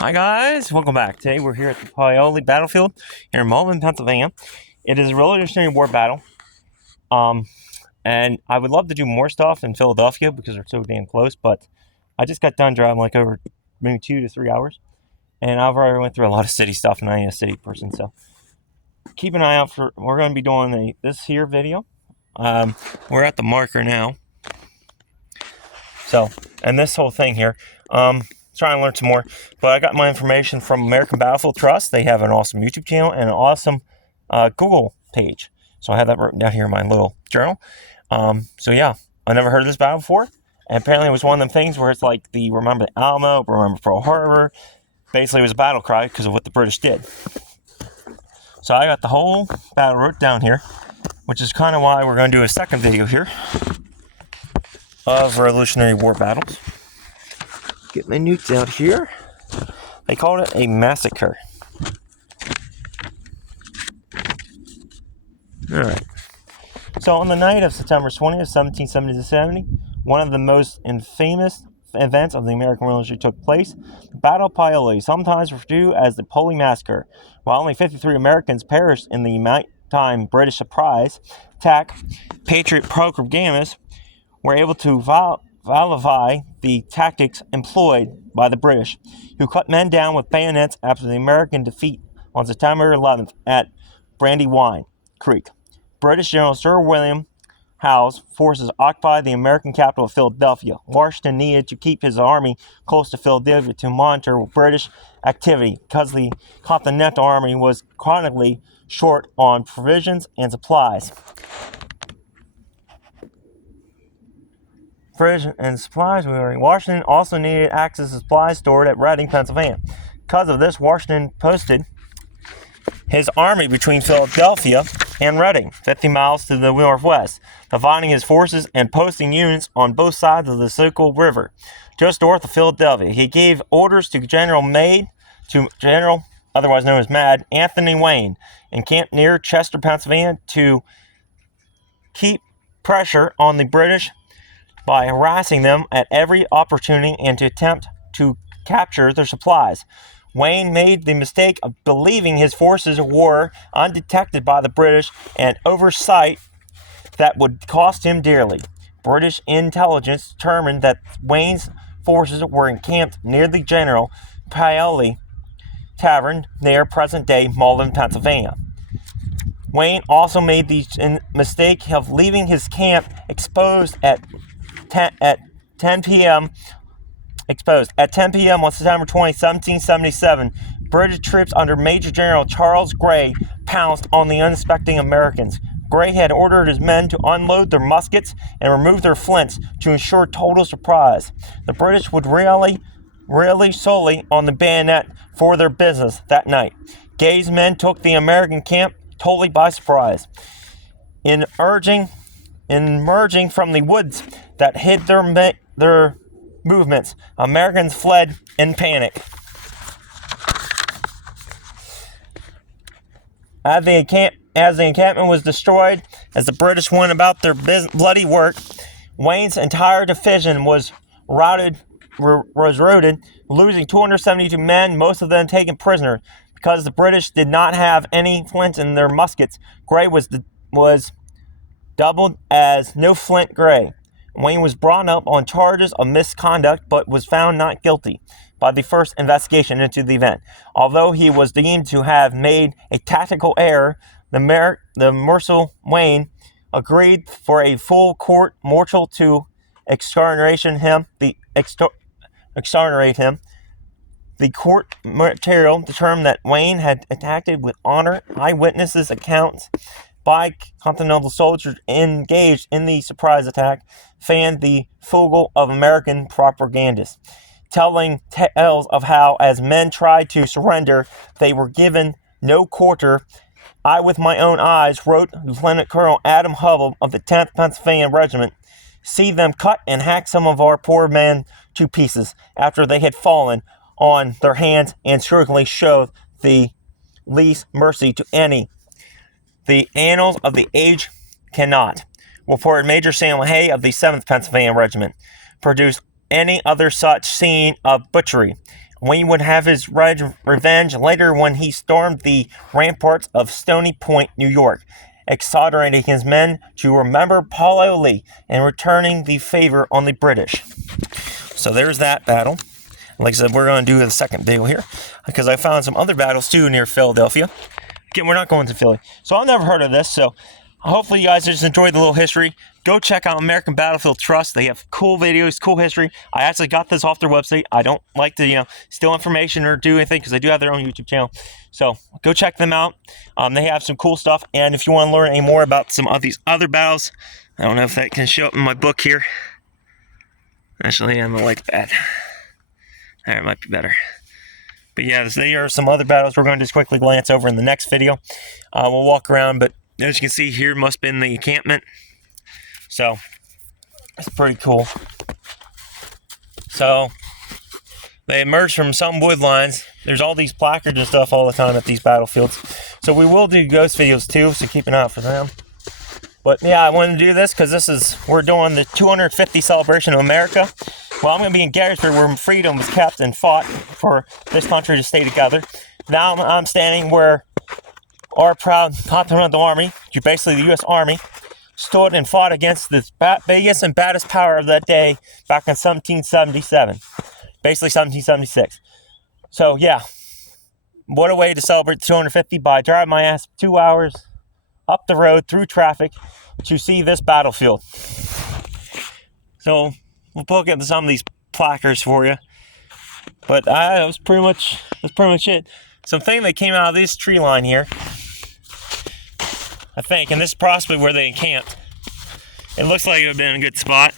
Hi guys, welcome back. Today we're here at the Paoli Battlefield here in Malden, Pennsylvania. It is a Revolutionary War battle, and I would love to do more stuff in Philadelphia because they're so damn close. But I just got done driving like over maybe 2 to 3 hours, and I've already went through a lot of city stuff, and I ain't a city person, so keep an eye out for. We're going to be doing this here video. We're at the marker now, so and this whole thing here. Trying to learn some more, but I got my information from American Battlefield Trust. They have an awesome YouTube channel and an awesome Google page, so I have that written down here in my little journal. So yeah, I never heard of this battle before, and apparently it was one of them things where it's like the remember the Alamo, remember Pearl Harbor. Basically it was a battle cry because of what the British did. So I got the whole battle wrote down here, which is kind of why we're going to do a second video here of Revolutionary War battles. Get my notes out here. They called it a massacre. Alright. So on the night of September 20th, 1770, one of the most infamous events of the American Revolution took place. The Battle of Paoli, sometimes referred to as the Paoli Massacre. While only 53 Americans perished in the nighttime British surprise attack, Patriot propagandists were able to vilify the tactics employed by the British, who cut men down with bayonets after the American defeat on September 11th at Brandywine Creek. British General Sir William Howe's forces occupied the American capital of Philadelphia. Washington needed to keep his army close to Philadelphia to monitor British activity because the Continental Army was chronically short on provisions and supplies. Washington also needed access to supplies stored at Reading, Pennsylvania. Because of this, Washington posted his army between Philadelphia and Reading, 50 miles to the northwest, dividing his forces and posting units on both sides of the Schuylkill River, just north of Philadelphia. He gave orders to General, otherwise known as Mad, Anthony Wayne, encamped near Chester, Pennsylvania, to keep pressure on the British by harassing them at every opportunity and to attempt to capture their supplies. Wayne made the mistake of believing his forces were undetected by the British, an oversight that would cost him dearly. British intelligence determined that Wayne's forces were encamped near the General Paoli Tavern near present-day Malden, Pennsylvania. Wayne also made the mistake of leaving his camp exposed at 10 p.m. At 10 p.m. on September 20, 1777, British troops under Major General Charles Gray pounced on the unsuspecting Americans. Gray had ordered his men to unload their muskets and remove their flints to ensure total surprise. The British would rely solely on the bayonet for their business that night. Gay's men took the American camp totally by surprise. In emerging from the woods that hid their movements, Americans fled in panic. As the encampment was destroyed, as the British went about their bloody work, Wayne's entire division was routed, losing 272 men, most of them taken prisoner. Because the British did not have any flints in their muskets, Gray was doubled as no flint Gray. Wayne was brought up on charges of misconduct, but was found not guilty by the first investigation into the event. Although he was deemed to have made a tactical error, the merciful Wayne agreed for a full court martial to exonerate him. The court material determined that Wayne had acted with honor. Eyewitnesses' accounts by Continental soldiers engaged in the surprise attack fanned the fugle of American propagandists, telling tales of how, as men tried to surrender, they were given no quarter. I, with my own eyes, wrote Lieutenant Colonel Adam Hubble of the 10th Pennsylvania Regiment, see them cut and hack some of our poor men to pieces after they had fallen on their hands, and certainly showed the least mercy to any. The annals of the age cannot, reported Major Samuel Hay of the 7th Pennsylvania Regiment, produce any other such scene of butchery. Wayne would have his revenge later when he stormed the ramparts of Stony Point, New York, exhorting his men to remember Paoli and returning the favor on the British. So there's that battle. Like I said, we're going to do the second video here because I found some other battles too near Philadelphia. Again, we're not going to Philly. So I've never heard of this, so hopefully you guys just enjoyed the little history. Go check out American Battlefield Trust. They have cool videos, cool history. I actually got this off their website. I don't like to, steal information or do anything because they do have their own YouTube channel. So go check them out. They have some cool stuff. And if you want to learn any more about some of these other battles, I don't know if that can show up in my book here. Actually, I'm going to like that. All right, might be better. But yeah, there are some other battles we're going to just quickly glance over in the next video. We'll walk around, but as you can see here must have been the encampment. So, it's pretty cool. So, they emerged from some wood lines. There's all these placards and stuff all the time at these battlefields. So we will do ghost videos too, so keep an eye out for them. But yeah, I wanted to do this because we're doing the 250 celebration of America. Well, I'm going to be in Gettysburg where freedom was kept and fought for this country to stay together. Now I'm standing where our proud Continental Army, basically the U.S. Army, stood and fought against the biggest and baddest power of that day back in 1777. Basically 1776. So yeah, what a way to celebrate 250 by driving my ass 2 hours up the road through traffic to see this battlefield. So we'll look at some of these placards for you. But that was pretty much it. Something that came out of this tree line here, I think, and this is possibly where they encamped. It looks like it would have been a good spot.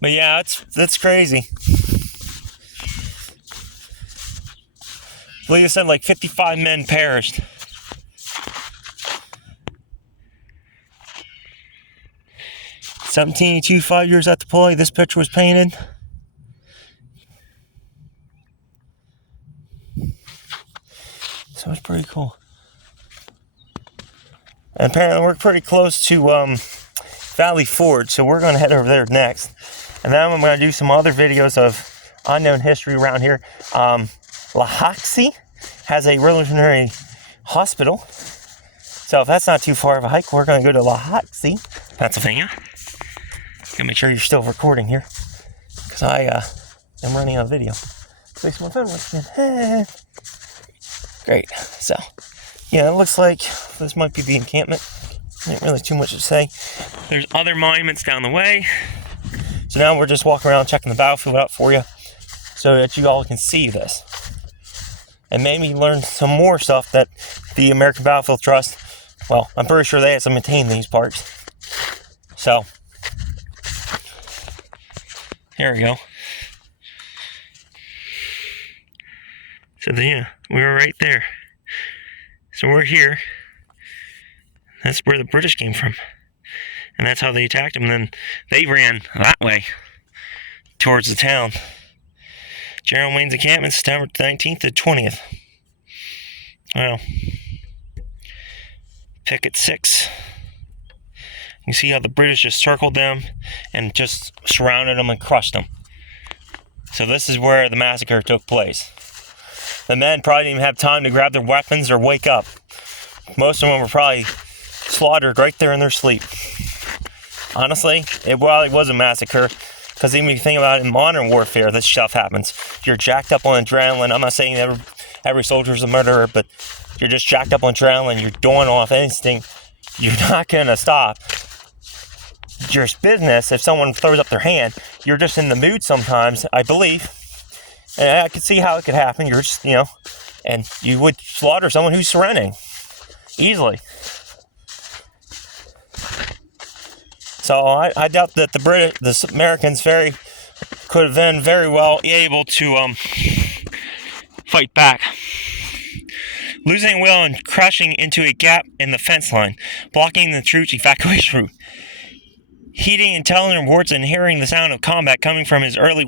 But yeah, that's crazy. I believe it said like 55 men perished. (1782), 5 years after Paoli, this picture was painted. So it's pretty cool. And apparently we're pretty close to Valley Forge, so we're going to head over there next. And then I'm going to do some other videos of unknown history around here. Lahaxie has a revolutionary hospital. So if that's not too far of a hike, we're going to go to Lahaxie, Pennsylvania. Gotta make sure you're still recording here, because I am running out of video. Place my phone once again. Great. So, yeah, it looks like this might be the encampment. Not really too much to say. There's other monuments down the way. So now we're just walking around checking the battlefield out for you, so that you all can see this. And maybe learn some more stuff that the American Battlefield Trust, well, I'm pretty sure they have to maintain these parts. So, here we go. So yeah, we were right there. So we're here. That's where the British came from. And that's how they attacked them. And then they ran that way towards the town. General Wayne's encampment, September 19th to 20th. Well, picket 6. You see how the British just circled them and just surrounded them and crushed them. So this is where the massacre took place. The men probably didn't even have time to grab their weapons or wake up. Most of them were probably slaughtered right there in their sleep. Honestly, it probably was a massacre, because even if you think about it, in modern warfare, this stuff happens. You're jacked up on adrenaline. I'm not saying every soldier is a murderer, but you're just jacked up on adrenaline. You're doing off instinct. You're not going to stop your business if someone throws up their hand. You're just in the mood sometimes, I believe. And I could see how it could happen. You're just, and you would slaughter someone who's surrendering easily. So I doubt that the Americans could have been very well able to fight back. Losing will and crashing into a gap in the fence line, blocking the troops' evacuation route. Heeding intelligent reports and hearing the sound of combat coming from his early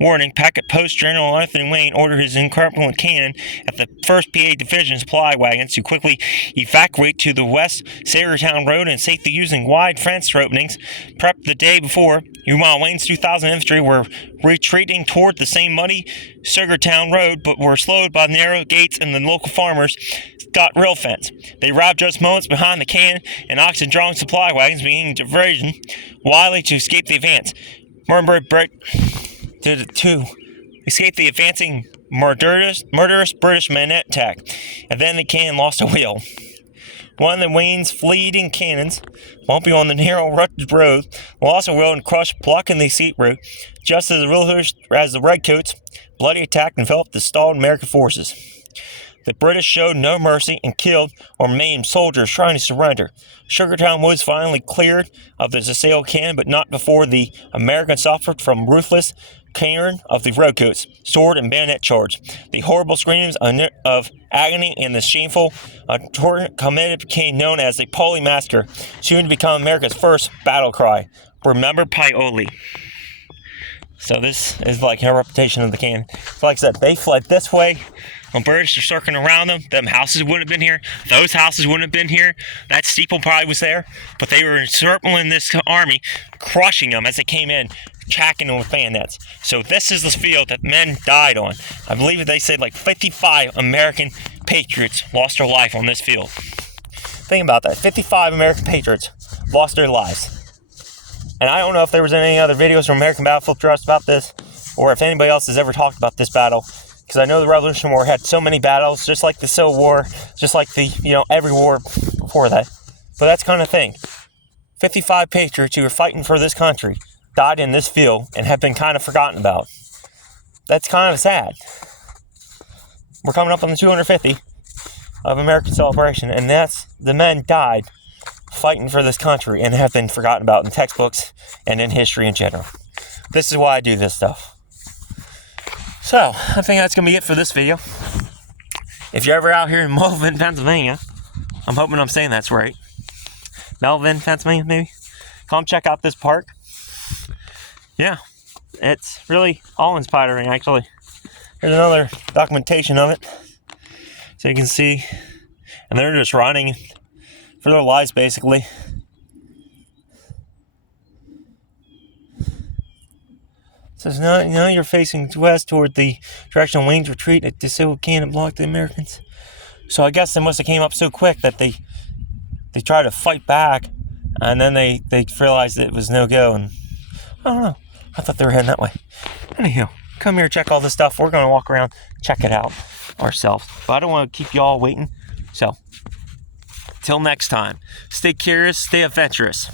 warning, Packet Post General Anthony Wayne ordered his incredible cannon at the 1st PA Division supply wagons to quickly evacuate to the West Sagertown Road and safety using wide fence openings prepped the day before. Meanwhile, Wayne's 2,000 infantry were retreating toward the same muddy Sagertown Road, but were slowed by the narrow gates and the local farmers got rail fence. They arrived just moments behind the cannon and oxen-drawing supply wagons, beginning diversion wildly to escape the advance. To escape the advancing murderous British minette attack, and then the cannon lost a wheel. One of the Wayne's fleeting cannons, bumping on the narrow rutted road, lost a wheel and crushed, blocking the seat route, just as the Redcoats bloody attacked and enveloped the stalled American forces. The British showed no mercy and killed or maimed soldiers trying to surrender. Sugartown was finally cleared of the assailed cannon, but not before the Americans suffered from ruthless carrying of the Redcoats, sword and bayonet charge. The horrible screams of agony and the shameful torture committed became known as the Paoli Massacre, soon to become America's first battle cry. Remember Paoli. So this is like a reputation of the cannon. So like I said, they fled this way. When British are circling around them houses wouldn't have been here. Those houses wouldn't have been here. That steeple probably was there. But they were encircling this army, crushing them as they came in, chacking them with bayonets. So this is the field that men died on. I believe they said like 55 American patriots lost their life on this field. Think about that. 55 American patriots lost their lives. And I don't know if there was any other videos from American Battlefield Trust about this, or if anybody else has ever talked about this battle. Because I know the Revolutionary War had so many battles, just like the Civil War, just like the, every war before that. But that's kind of thing. 55 patriots who were fighting for this country died in this field and have been kind of forgotten about. That's kind of sad. We're coming up on the 250 of American celebration, and the men died fighting for this country and have been forgotten about in textbooks and in history in general. This is why I do this stuff. So, I think that's going to be it for this video. If you're ever out here in Melvin, Pennsylvania, I'm hoping I'm saying that's right. Melvin, Pennsylvania, maybe? Come check out this park. Yeah, it's really awe-inspiring, actually. Here's another documentation of it. So you can see, and they're just running for their lives, basically. It says, now you're facing west toward the direction of Wayne's retreat. A disabled cannon blocked the Americans. So I guess they must have came up so quick that they tried to fight back, and then they realized that it was no go. And I don't know. I thought they were heading that way. Anyhow, come here, check all this stuff. We're gonna walk around, check it out ourselves. But I don't want to keep you all waiting. So, till next time, stay curious, stay adventurous.